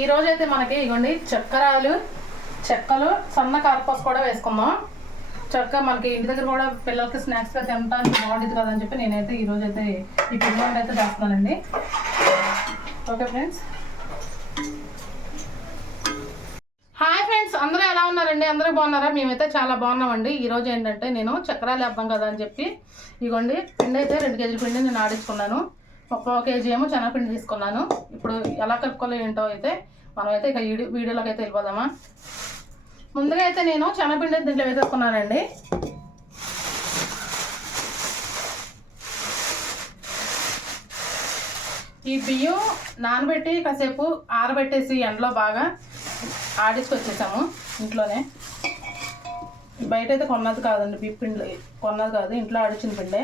ఈ రోజు అయితే మనకి ఇగోండి చక్కరాలు చెక్కలు సన్న కార్పస్ కూడా వేసుకుందాం. చక్క మనకి ఇంటి దగ్గర కూడా పిల్లలకి స్నాక్స్గా తినడానికి బాగుంటుంది కదా అని చెప్పి నేనైతే ఈ రోజు అయితే ఈ పిండి అయితే చేస్తున్నానండి. Okay friends. హాయ్ ఫ్రెండ్స్ అందరూ ఎలా ఉన్నారండి? అందరూ బాగున్నారా? మేమైతే చాలా బాగున్నామండి. ఈ రోజు ఏంటంటే నేను చక్రాలు వేద్దాం కదా అని చెప్పి ఇగోండి పిండి అయితే రెండు కేజీల పిండి నేను ఆడించుకున్నాను. ఒక కేజీ ఏమో శనగపిండి తీసుకున్నాను. ఇప్పుడు ఎలా కలుపుకోవాలి ఏంటో అయితే మనం అయితే ఇక వీడియోలోకి అయితే వెళ్ళిపోదామా. ముందుగా అయితే నేను శనగపిండి దీంట్లో వేసేసుకున్నానండి. ఈ బియ్యం నానబెట్టి కాసేపు ఆరబెట్టేసి ఎండలో బాగా ఆడించుకొచ్చేసాము ఇంట్లోనే. బయట అయితే కొన్నది కాదండి బియ్య పిండి కొన్నది కాదు ఇంట్లో ఆడించిన పిండే.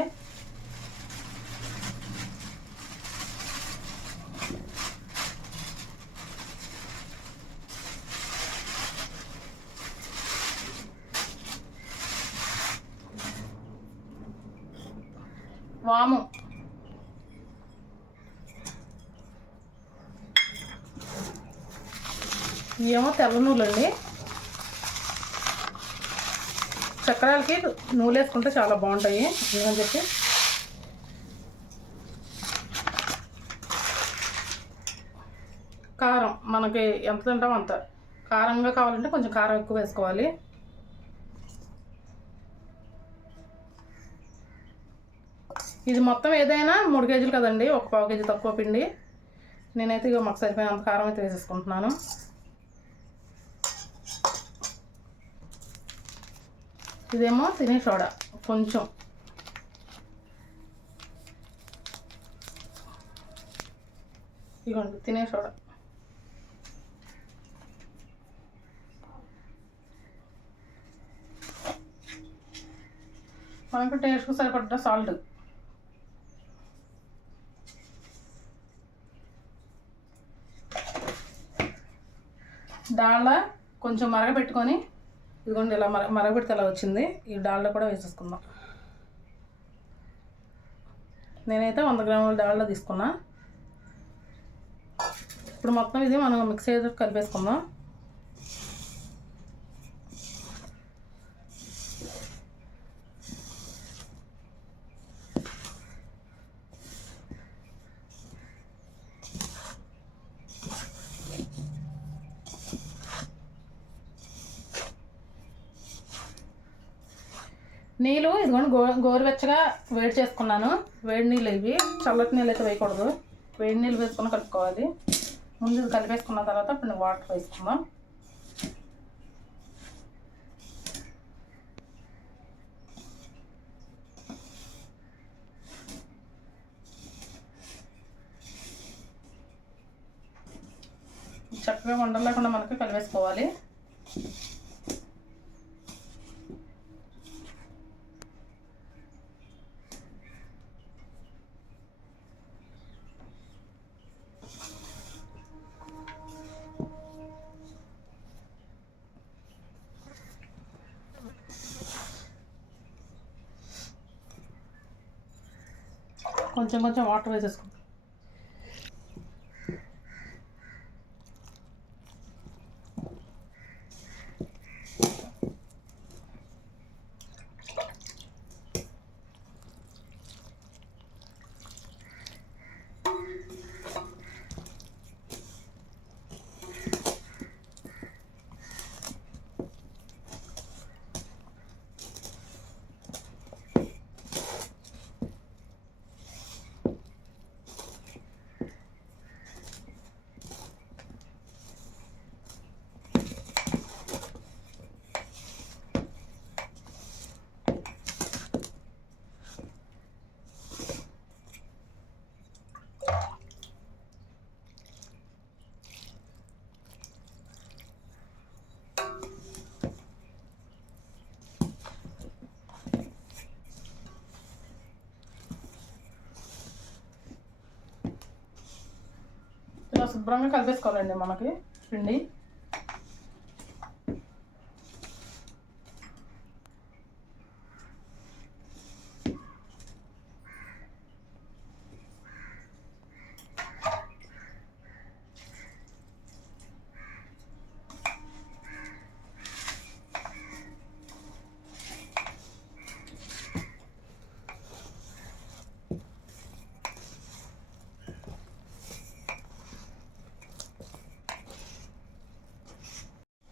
ఇవేమో తెల్ల నూలు అండి చక్రాలకి నూలు వేసుకుంటే చాలా బాగుంటాయి ఎందుకని చెప్పి. కారం మనకి ఎంత తింటాం అంత. కారంగా కావాలంటే కొంచెం కారం ఎక్కువ వేసుకోవాలి. ఇది మొత్తం ఏదైనా మూడు కేజీలు కదండి ఒక పావు కేజీ తక్కువ పిండి. నేనైతే ఇక మాకు సరిపోయినంత కారం అయితే వేసేసుకుంటున్నాను. ఇదేమో తినే సోడా కొంచెం. ఇదిగోండి తినే సోడా. మనకు టేస్ట్కి సరిపడ్డ సాల్ట్. దాంట్లో కొంచెం మరగపెట్టుకొని ఇదిగోండి ఇలా మర మరగబెడితే అలా వచ్చింది. ఈ డాల్లో కూడా వేసేసుకుందాం. నేనైతే వంద గ్రాముల డాల్లో తీసుకున్నా. ఇప్పుడు మొత్తం ఇది మనం మిక్స్ అయ్యేది కలిపేసుకుందాం. నీళ్ళు ఇదిగోండి గో గోరువెచ్చగా వేడి చేసుకున్నాను. వేడి నీళ్ళు ఇవి. చల్లటి నీళ్ళు అయితే వేయకూడదు. వేడి నీళ్ళు వేసుకుని కలుపుకోవాలి. ముందు ఇది కలిపేసుకున్న తర్వాత ఇప్పుడు వాటర్ వేసుకుందాం చక్కగా వండలు లేకుండా మనకి కలిపేసుకోవాలి కొంచెం కొంచెం వాటర్ వేసేసుకుంటాం ఇలా శుభ్రంగా కలిపేసుకోవాలండి మనకి పిండి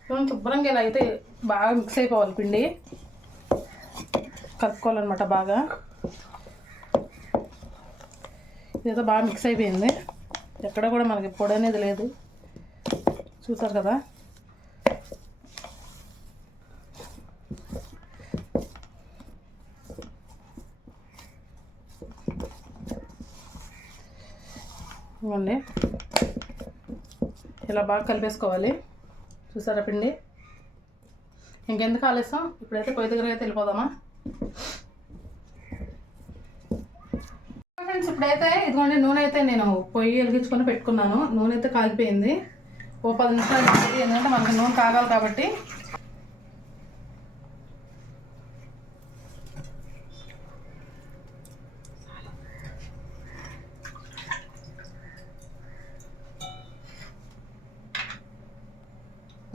మనం శుభ్రంగా ఇలా అయితే బాగా మిక్స్ అయిపోవాలి పిండి. కలుపుకోవాలన్నమాట బాగా. ఇదైతే బాగా మిక్స్ అయిపోయింది. ఎక్కడ కూడా మనకి పొడి అనేది లేదు. చూసారు కదా? ఇవ్వండి ఇలా బాగా కలిపేసుకోవాలి. చూసారా పిండి? ఇంకెందుకు ఆలస్యం? ఇప్పుడైతే పొయ్యి దగ్గర అయితే వెళ్ళిపోదామా? ఫ్రెండ్స్ ఇప్పుడైతే ఇదిగోండి నూనె అయితే నేను పొయ్యి వెలిగించుకొని పెట్టుకున్నాను. నూనె అయితే కాగిపోయింది. ఓ పది నిమిషాలు ఎందుకంటే మనకి నూనె కాగాలి కాబట్టి.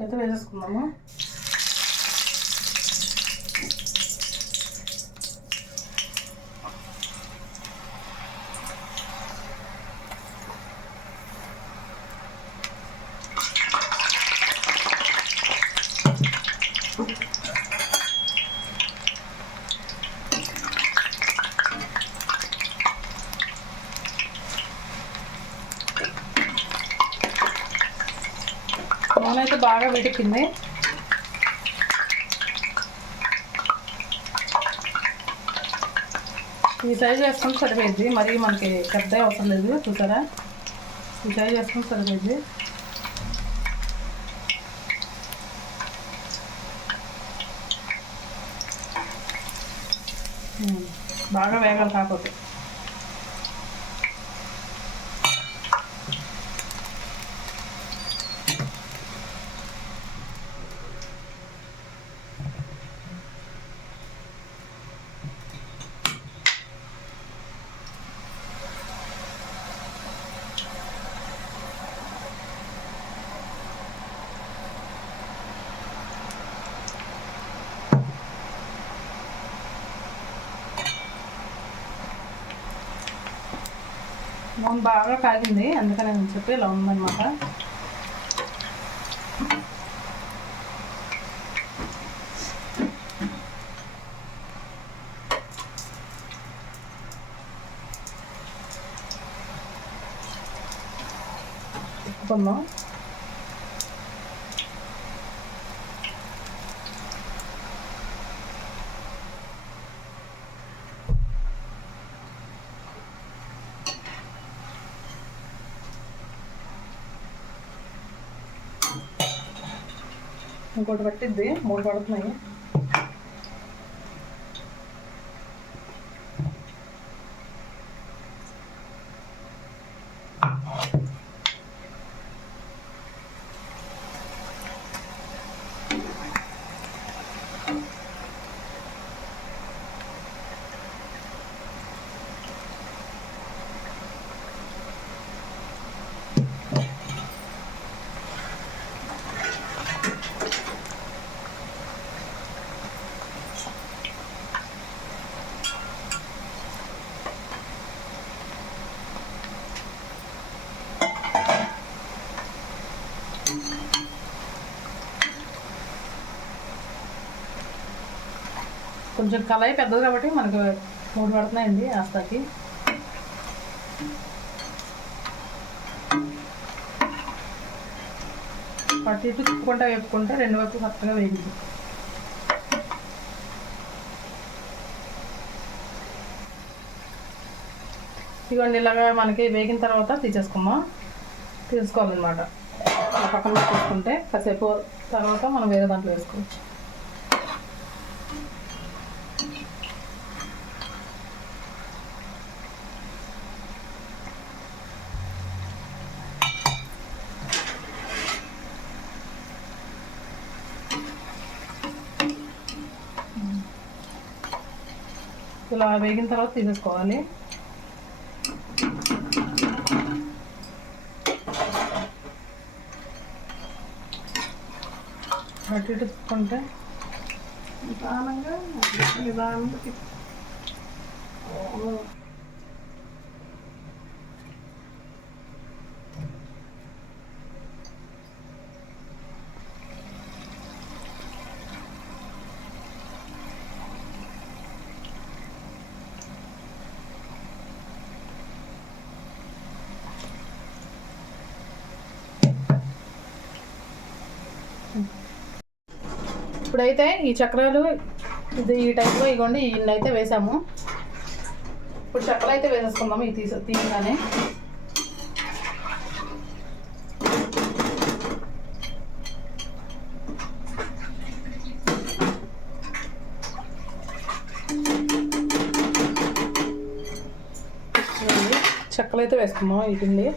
అయితే వేసేసుకుందాము. నూనె అయితే బాగా వేడెక్కింది ఈ సైజ్ వేసుకుంటే సరిపోయింది. మరి మనకి పెద్ద అవసరం లేదు. చూసారా? ఈ సైజ్ వేసుకుంటే సరిపోయింది. బాగా వేగాలి కాకపోతే. నూనె బాగా కాగింది అందుకని నేను చెప్పి ఇలా ఉందన్నమాట. తిప్పుకుందాం ఇంకోటి పట్టిద్ది మూడు పడుతున్నాయి. కొంచెం కళాయి పెద్దది కాబట్టి మనకు మూడు పడుతున్నాయండి ఆస్తాకి. పట్టి ఇటు తిప్పుకుంటా వేపుకుంటే రెండు వైపు కొత్తగా వేగింది ఇవన్నీ ఇలాగా మనకి వేగిన తర్వాత తీసేసుకుందాం. తీసుకోవాలన్నమాట ఆ పక్కన తీసుకుంటే కాసేపు తర్వాత మనం వేరే దాంట్లో వేసుకోవచ్చు. ఇలా వేగిన తర్వాత తీసేసుకోవాలి. అటు ఇటు తిప్పుకుంటే నిదానంగా నిదానంగా ఇప్పుడైతే ఈ చక్రాలు ఇది ఈ టైప్లో ఇగోండి ఇన్ని అయితే వేసాము. ఇప్పుడు చక్రాలు అయితే వేసేసుకుందాము ఇది తీసు తీయగానే. చక్కలు అయితే వేసుకున్నాం వీటిని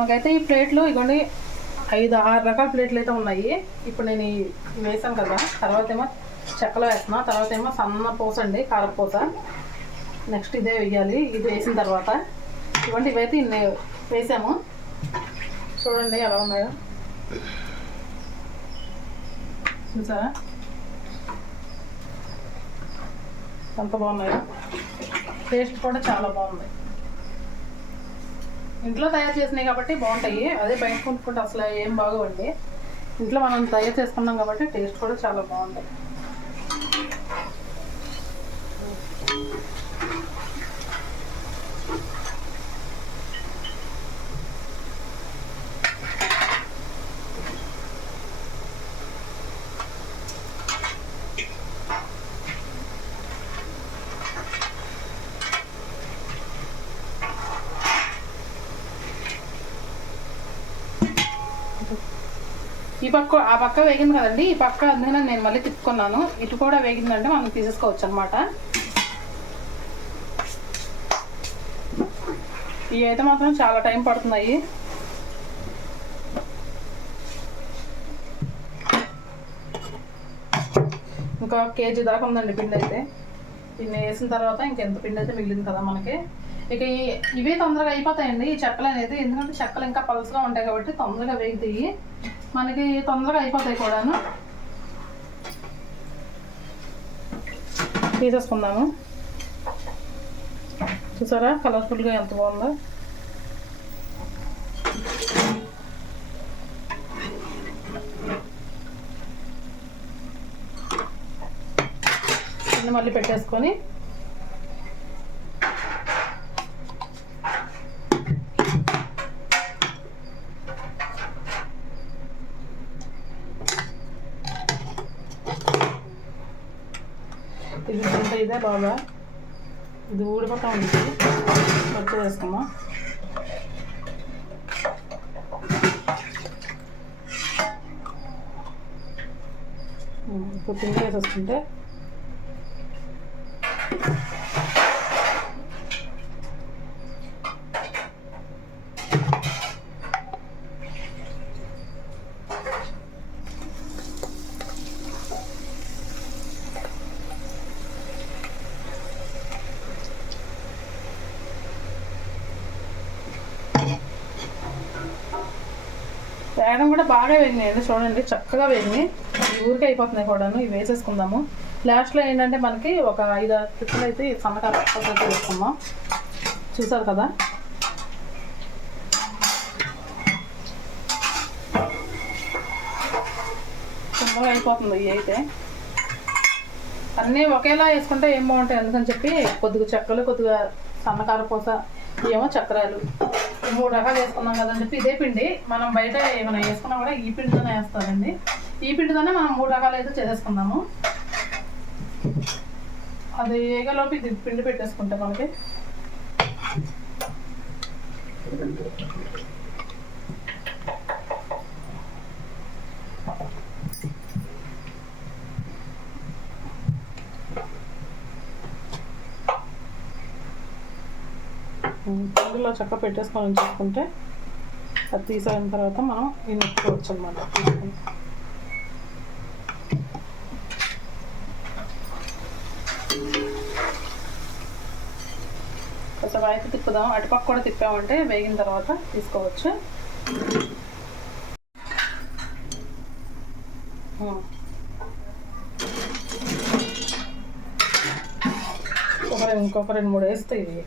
మనకైతే ఈ ప్లేట్లు ఇగోండి ఐదు ఆరు రకాల ప్లేట్లు అయితే ఉన్నాయి. ఇప్పుడు నేను వేసాను కదా తర్వాత ఏమో చెక్కలు వేస్తున్నా తర్వాత ఏమో సన్న పూస అండి కారపూస నెక్స్ట్ ఇదే వేయాలి ఇది వేసిన తర్వాత. ఇవ్వండి ఇవైతే ఇన్ని వేసాము. చూడండి ఎలా ఉన్నాయో. చూసారా? ఎంత బాగున్నాయో. టేస్ట్ కూడా చాలా బాగుంది. ఇంట్లో తయారు చేసినాయి కాబట్టి బాగుంటాయి. అదే బయట కొనుక్కుంటే అసలు ఏం బాగోండి ఇంట్లో మనం తయారు చేసుకున్నాం కాబట్టి టేస్ట్ కూడా చాలా బాగుంటాయి. పక్క ఆ పక్క వేగింది కదండి. ఈ పక్క అందుకనే నేను మళ్ళీ తిప్పుకున్నాను. ఇటు కూడా వేగిందంటే మనం తీసేసుకోవచ్చు అనమాట ఇవి అయితే మాత్రం చాలా టైం పడుతున్నాయి. ఇంకా కేజీ దాకా ఉందండి పిండి అయితే. పిండి వేసిన తర్వాత ఇంకెంత పిండి అయితే మిగిలింది కదా మనకి. ఇక ఈ- ఇవి తొందరగా అయిపోతాయండి. ఈ చెక్కలు అనేది ఎందుకంటే చెక్కలు ఇంకా పలుసుగా ఉంటాయి కాబట్టి తొందరగా వేగుతాయి. మనకి తొందరగా అయిపోతాయి కూడాను. తీసేసుకుందాము. చూసారా? కలర్ఫుల్గా ఎంత బాగుందో. మళ్ళీ పెట్టేసుకొని ఇది ఇంత ఇదే బాగా ఇది ఊడిపోతా ఉంది వచ్చి వేసుకుందాం ఇప్పుడు పిండి వేసేసుకుంటే పేడం కూడా బాగా వేగినాయండి చూడండి చక్కగా వేగినాయి ఊరికే అయిపోతున్నాయి కూడాను. ఇవి వేసేసుకుందాము. లాస్ట్లో ఏంటంటే మనకి ఒక ఐదు ఆరు తిప్పులు అయితే ఈ సన్నకార వేసుకుందాం. చూసారు కదా? తొందరగా అయిపోతుంది ఇవి అయితే. అన్నీ ఒకేలా వేసుకుంటే ఏం బాగుంటాయి? అందుకని చెప్పి కొద్దిగా చెక్కలు కొద్దిగా సన్నకార పూస ఏమో చక్రాలు. మూడు రకాలు వేసుకున్నాం కదండి. ఇదే పిండి మనం బయట ఏమైనా వేసుకున్నా కూడా ఈ పిండితోనే వేస్తారండి. ఈ పిండితోనే మనం మూడు రకాలు అయితే చేసేసుకుందాము. అది ఏగలోపు ఇది పిండి పెట్టేసుకుంటే మనకి? ఇందులో చక్క పెట్టేసుకొని చూసుకుంటే అది తీసిన తర్వాత మనం ఈ నొప్పుకోవచ్చు అనమాట కొంచెం వైపు తిప్పుదాం. అటుపక్క కూడా తిప్పామంటే వేగిన తర్వాత తీసుకోవచ్చు. ఒక రెండు- ఇంకొక రెండు మూడు వేస్తే ఇవి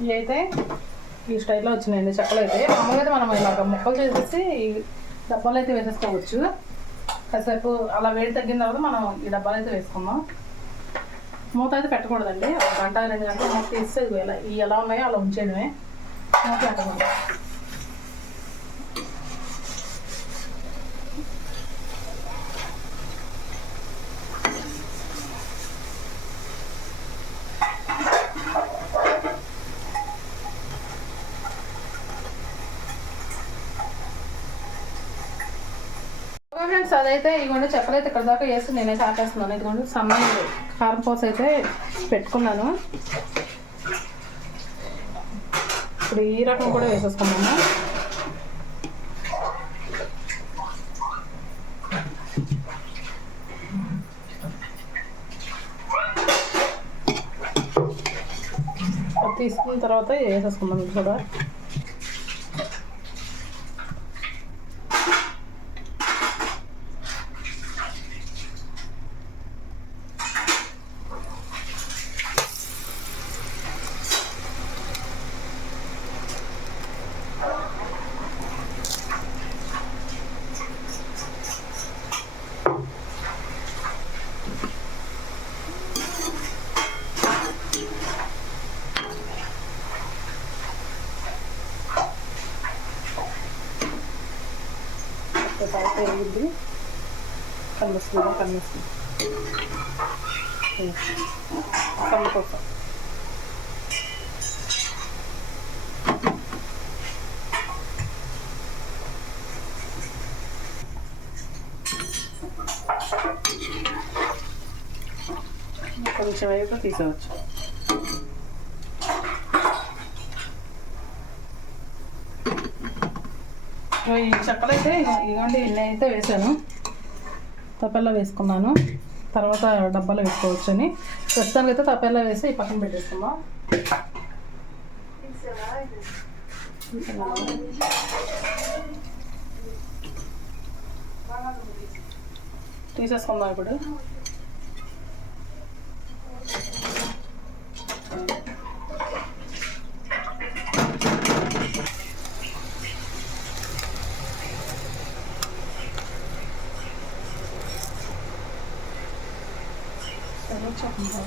ఇవి అయితే ఈ స్టైల్లో వచ్చినాయండి చెక్కలు అయితే. మామూలుగా అయితే మనం ఇలాగ ముక్కలు చేసేసి ఈ డబ్బాలు అయితే వేసేసుకోవచ్చు. కాసేపు అలా వేడి తగ్గిన తర్వాత మనం ఈ డబ్బాలు అయితే వేసుకుందాం. మూత అయితే పెట్టకూడదండి. ఒక గంట రెండు గంటలు మూత తీస్తే ఇలా ఇవి ఎలా ఉన్నాయో అలా ఉంచేయడమే. మూత పెట్టకూడదు. అయితే ఇదిగోండి చెక్కలు అయితే ఇక్కడ దాకా వేసి నేనైతే ఆపేస్తున్నాను ఇదిగోండి సన్న కారం పోస అయితే పెట్టుకున్నాను. ఇప్పుడు ఈ రకం కూడా వేసేసుకున్నాను తీసుకున్న తర్వాత వేసేసుకుందాం కూడా తర్వాత వేగిద్ది కనిపిస్తుంది కనిపిస్తుంది కందిపప్పు కొంచెం వేయక తీసేవచ్చు ఈ చెక్కలు అయితే ఇదిగోండి ఇన్ని అయితే వేసాను తపెల్లా వేసుకున్నాను. తర్వాత డబ్బాలో వేసుకోవచ్చు అని ప్రస్తుతానికి అయితే తపెల్లా వేసి ఈ పక్కన పెట్టేసుకుందాం. తీసేసుకుందాం ఇప్పుడు. సరే చెప్పండి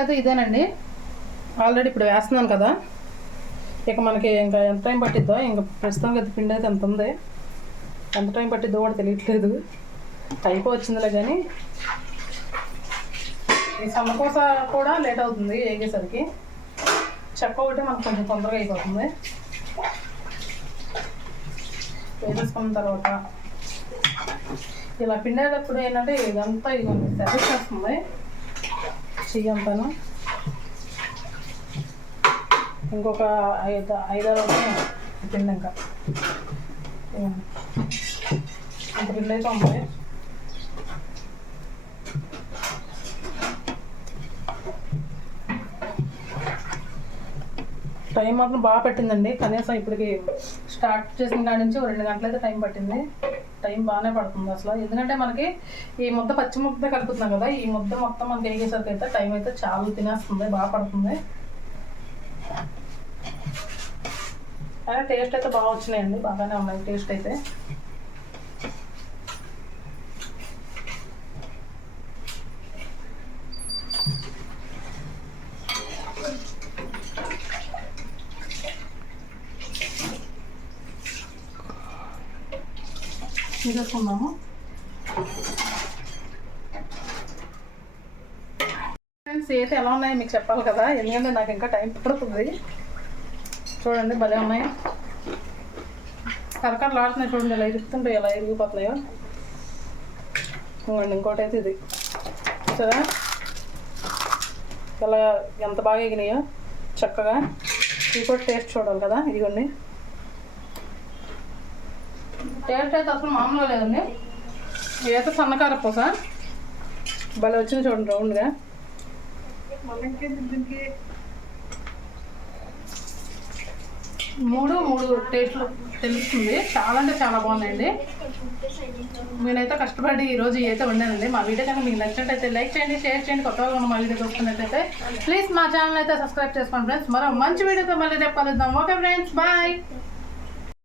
అయితే ఇదేనండి. ఆల్రెడీ ఇప్పుడు వేస్తున్నాను కదా. ఇక మనకి ఇంకా ఎంత టైం పట్టిద్దో ఇంకా ప్రస్తుతానికి అయితే పిండి అయితే ఎంత ఉంది. ఎంత టైం పట్టిద్దో కూడా తెలియట్లేదు. అయిపో వచ్చిందిలే కానీ ఈ సమకోస కూడా లేట్ అవుతుంది వేగేసరికి చెక్క ఒకటి మనకు కొంచెం తొందరగా అయిపోతుంది. వేసేసుకున్న తర్వాత ఇలా పిండేటప్పుడు ఏంటంటే ఇదంతా ఇది సర్వీస్ వస్తుంది ఇంకొక ఐదు ఐదారు పిండి ఇంకా ఇంత పిండి అయితే ఉంది టైం మాత్రం బాగా పట్టిందండి. కనీసం ఇప్పటికి స్టార్ట్ చేసిన కాడి నుంచి రెండు గంటలు అయితే టైం పట్టింది. టైం బాగానే పడుతుంది అసలు. ఎందుకంటే మనకి ఈ ముద్ద పచ్చి ముద్ద కలుపుతున్నాం కదా ఈ ముద్ద మొత్తం మనకి వేగేసరికి అయితే టైం అయితే చాలా తినేస్తుంది బాగా పడుతుంది. అలా టేస్ట్ అయితే బాగా వచ్చినాయండి బాగానే ఉన్నాయి. టేస్ట్ అయితే తీసేసుకుందాము ఫ్రెండ్స్ అయితే ఎలా ఉన్నాయో? మీకు చెప్పాలి కదా? ఎందుకంటే నాకు ఇంకా టైం పడుతుంది. చూడండి భలే ఉన్నాయి. కరకరలు ఆడుతున్నాయి చూడండి ఇలా ఇరుగుతుంటాయి ఎలా ఇరిగిపోతున్నాయో. ఇంకోండి ఇంకోటి అయితే ఇది. సరే ఇలా ఎంత బాగా ఎగినాయో. చక్కగా. ఇది కూడా టేస్ట్ చూడాలి కదా ఇదిగోండి. టేస్ట్ అయితే అసలు మామూలుగా లేదండి. ఇదైతే సన్నకార పూస. భలే వచ్చింది చూడండి రౌండ్గా. మూడు మూడు టేస్ట్లు తెలుస్తుంది. చాలా అంటే చాలా బాగున్నాయండి. నేనైతే కష్టపడి ఈరోజు అయితే వండానండి. మా వీడియో కనుక మీకు నచ్చినట్టయితే లైక్ చేయండి షేర్ చేయండి. కొత్తగా ఉన్న మా వీడియో చూస్తున్నట్టయితే ప్లీజ్ మా ఛానల్ అయితే సబ్స్క్రైబ్ చేసుకోండి ఫ్రెండ్స్. మరో మంచి వీడియోతో మళ్ళీ రేపు కలుద్దాం. Okay friends. బాయ్.